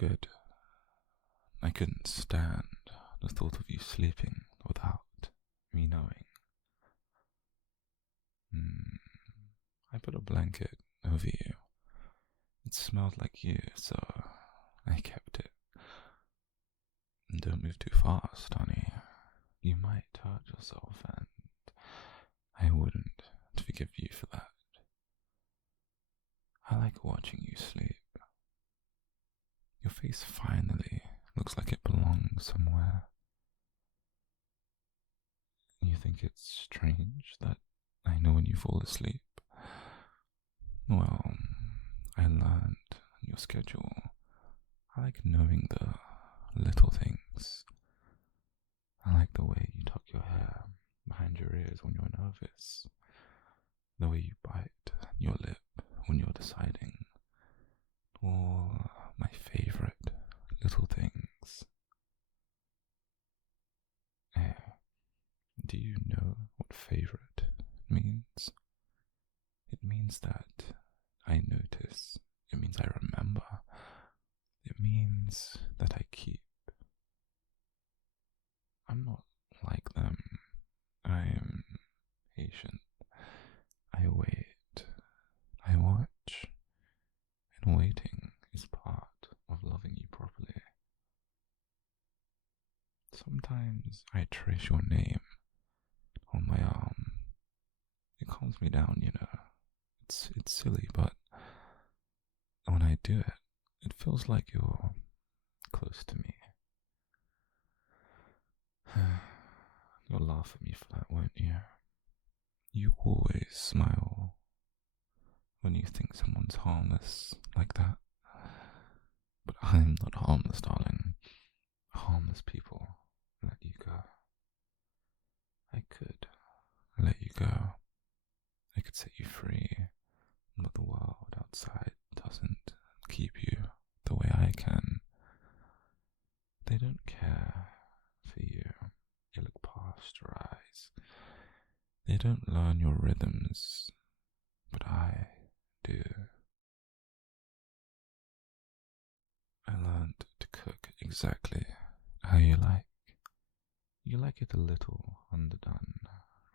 Good. I couldn't stand the thought of you sleeping without me knowing. I put a blanket over you. It smelled like you, so I kept it. Don't move too fast, honey. You might hurt yourself, and I wouldn't forgive you for that. I like watching you sleep. Your face finally looks like it belongs somewhere. You think it's strange that I know when you fall asleep? Well, I learned your schedule. I like knowing the little things. I like the way you tuck your hair behind your ears when you're nervous. The way you bite your lip when you're deciding. Or my favorite little things. Do you know what favorite means? It means that I notice. It means I remember. It means that I keep. I'm not like them. I'm patient. I wait. I watch. And waiting is part of loving you properly. Sometimes I trace your name on my arm. It calms me down, you know. It's silly, but when I do it, it feels like you're close to me. You'll laugh at me for that, won't you? You always smile when you think someone's harmless like that. But I'm not harmless, darling. Harmless people let you go. I could let you go. I could set you free, but the world outside doesn't keep you the way I can. They don't care for you. They look past your eyes. They don't learn your rhythms, but I do. I learned to cook exactly how you like. You like it a little underdone,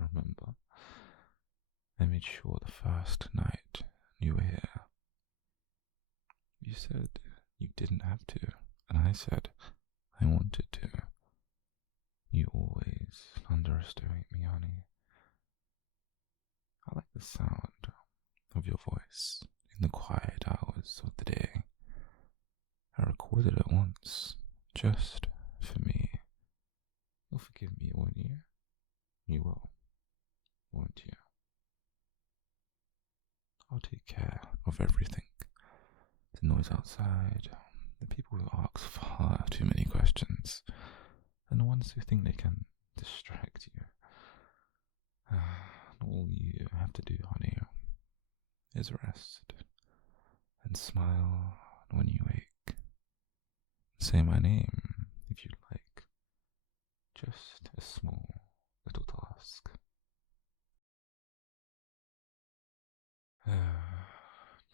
remember? I made sure the first night you were here. You said you didn't have to, and I said I wanted to. You always underestimate me, honey. I like the sound of your voice in the quiet hours of the day. I recorded it once, just for me. You'll forgive me, won't you? You will, won't you? I'll take care of everything. The noise outside, the people who ask far too many questions, and the ones who think they can distract you. All you have to do, honey, is rest and smile when you wake. Say my name if you'd like. Just a small little task.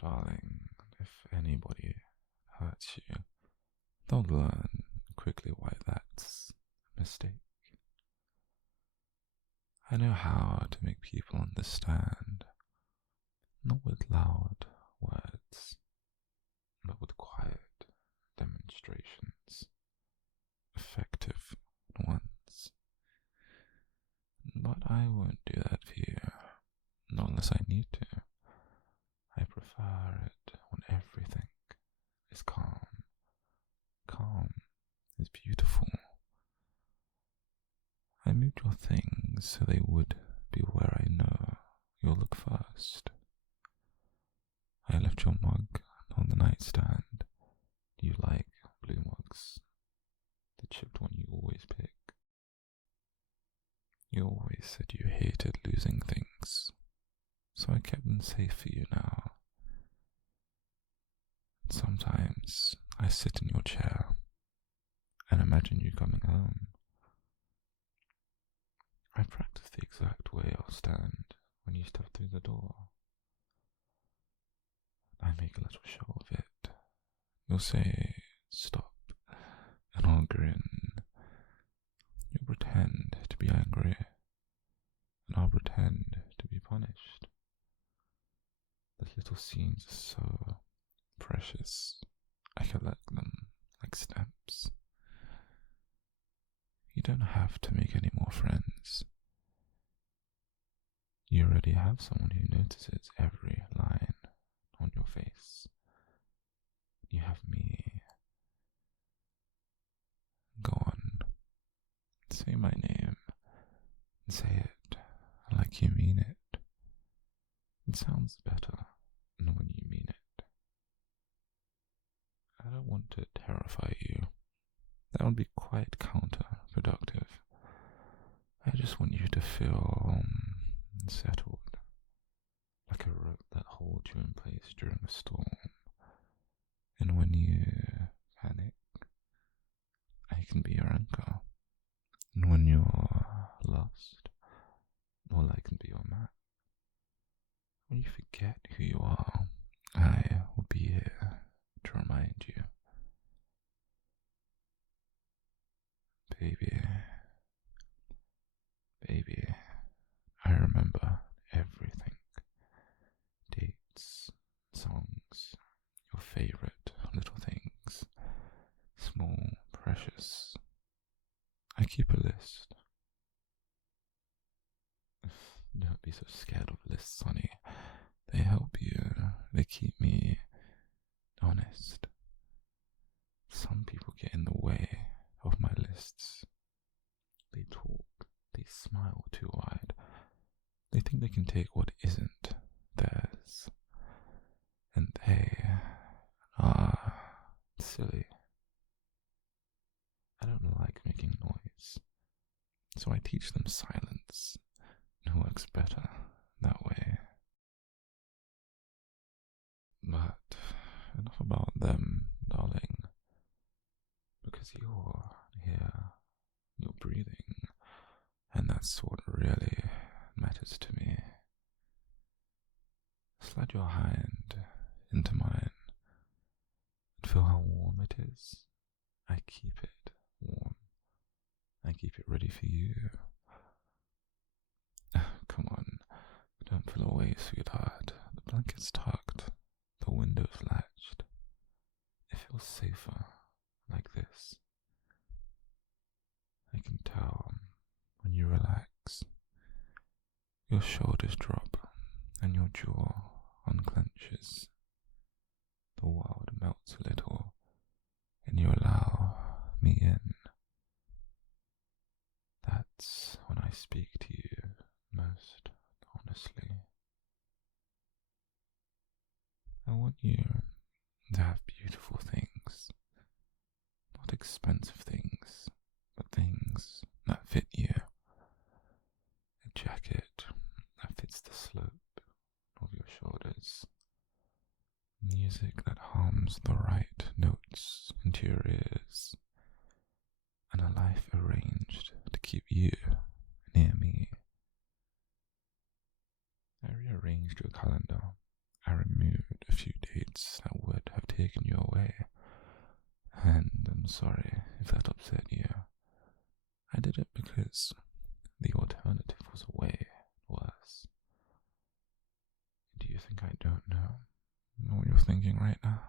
Darling, if anybody hurts you, they'll learn quickly why that's a mistake. I know how to make people understand, not with loud words, but with quiet demonstrations, effective ones. But I won't do that for you, not unless I need to. I prefer it when everything is calm. Calm is beautiful. I moved your things so they would be where I know you'll look first. I left your mug on the nightstand. You like blue mugs, the chipped one you always pick. You always said you hated losing things, so I kept them safe for you now. Sometimes I sit in your chair and imagine you coming home. I practice the exact way I'll stand when you step through the door. I make a little show of it. You'll say, pretend to be punished. The little scenes are so precious. I collect them like stamps. You don't have to make any more friends. You already have someone who notices every line on your face. You have me. Go on. Say my name. Say it like you mean it. It sounds better than when you mean it. I don't want to terrify you. That would be quite counterproductive. I just want you to feel settled, like a rope that holds you in place during a storm. And when you panic, I can be your anchor. And when you're lost, well, I can be your map. When you forget who you are, I will be here to remind you. Baby, I remember everything. Dates, songs, your favorite little things, small, precious. I keep a list. Don't be so scared of lists, honey. They help you. They keep me honest. Some people get in the way of my lists. They talk. They smile too wide. They think they can take what isn't theirs. And they are silly. I don't like making noise. So I teach them silence. It works better that way. But enough about them, darling. Because you're here, you're breathing, and that's what really matters to me. Slide your hand into mine and feel how warm it is. I keep it warm. I keep it ready for you. Come on, don't pull away, sweetheart. The blanket's tucked, the window's latched. It feels safer like this. I can tell when you relax. Your shoulders drop and your jaw unclenches. The world melts a little and you allow me in. That's when I speak to you most honestly. I want you to have beautiful things, not expensive things, but things that fit you. A jacket that fits the slope of your shoulders. Music that hums the right notes into your ears. And a life arranged to keep you near me. I rearranged your calendar. I removed a few dates that would have taken you away. And I'm sorry if that upset you. I did it because the alternative was way worse. Do you think I don't know what you're thinking right now?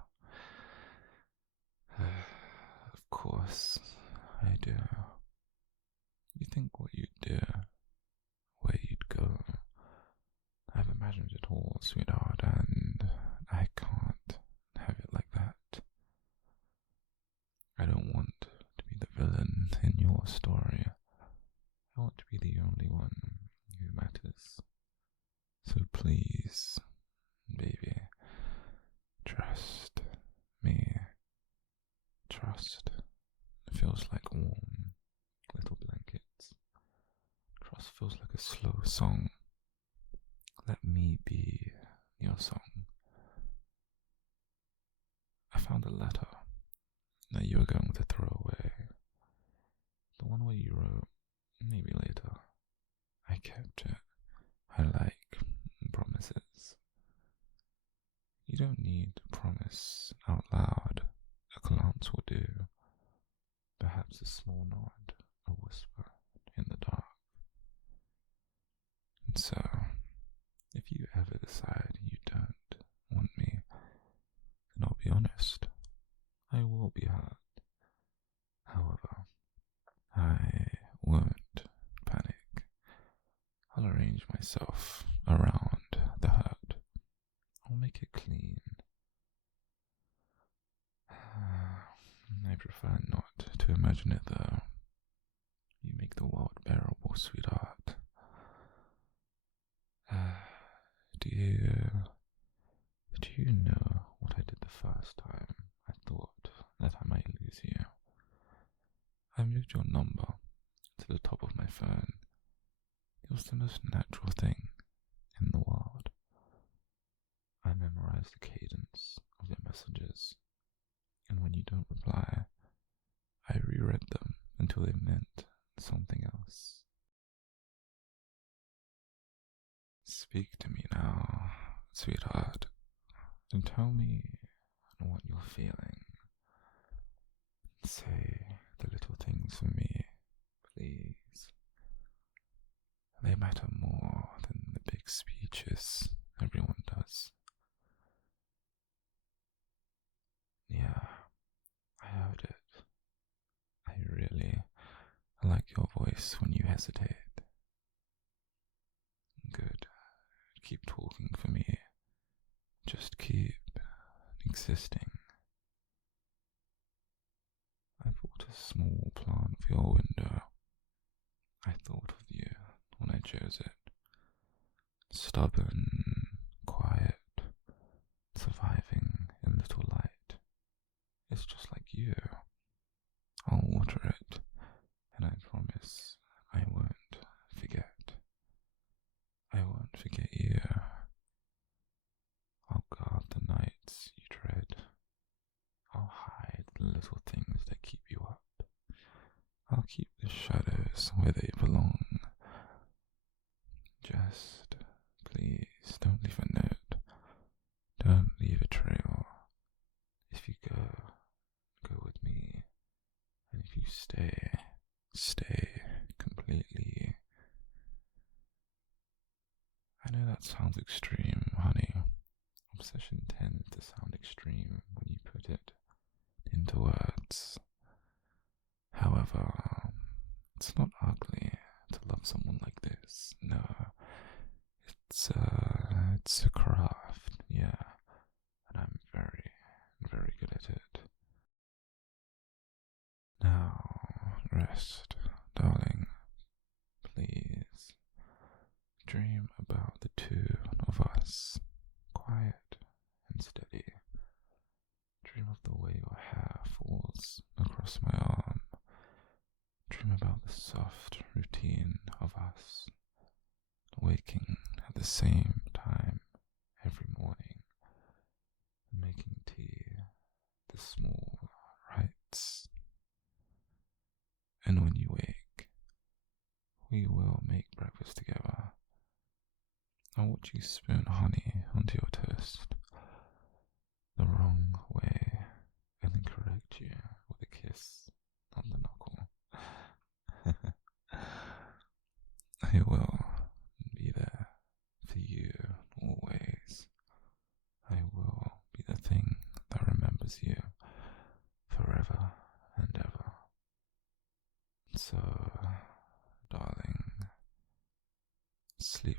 Of course I do. You think what you'd do, where you'd go. I've imagined it all, sweetheart, and I can't have it like that. I don't want to be the villain in your story. I want to be the only one who matters. So please, baby, trust me. Trust feels like warm little blankets. Trust feels like a slow song. Let me be your song. I found a letter that you were going to throw away. The one where you wrote, maybe later. I kept it. I like promises. You don't need to promise out loud. A glance will do. Perhaps a small nod, a whisper in the dark. And will be hurt. However, I won't panic. I'll arrange myself around the hurt. I'll make it clean. I prefer not to imagine it though. You make the world bearable, sweetheart. Do you know what I did the first time I thought that I might lose you? I moved your number to the top of my phone. It was the most natural thing in the world. I memorized the cadence of your messages, and when you don't reply, I reread them until they meant something else. Speak to me now, sweetheart, and tell me what you're feeling. Say the little things for me, please. They matter more than the big speeches everyone does. Yeah, I heard it. I really like your voice when you hesitate. Good. Keep talking for me. Just keep existing. I bought a small plant for your window. I thought of you when I chose it. Stubborn, quiet, surviving in little light. It's just like you. I'll water it, and I promise I won't forget. I won't forget you. I'll guard the nights you dread. I'll hide the little things that keep you up. I'll keep the shadows where they belong. Just, please, don't leave a note. Don't leave a trail. If you go, go with me. And if you stay, stay completely. I know that sounds extreme, honey. Obsession tends to sound extreme when you put it into words. However, it's not ugly to love someone like this. No, it's a craft, yeah, and I'm very, very good at it. Now, rest, darling. Please. Dream about the two of us, quiet and steady. Dream of the way your hair falls across my arm. Dream about the soft routine of us, waking at the same time every morning, making tea, the small rites. And when you wake, we will make breakfast together. I'll watch you spoon honey onto your toast the wrong way and then correct you with a kiss on the knuckle. I will be there for you always. I will be the thing that remembers you forever and ever. So, darling, sleep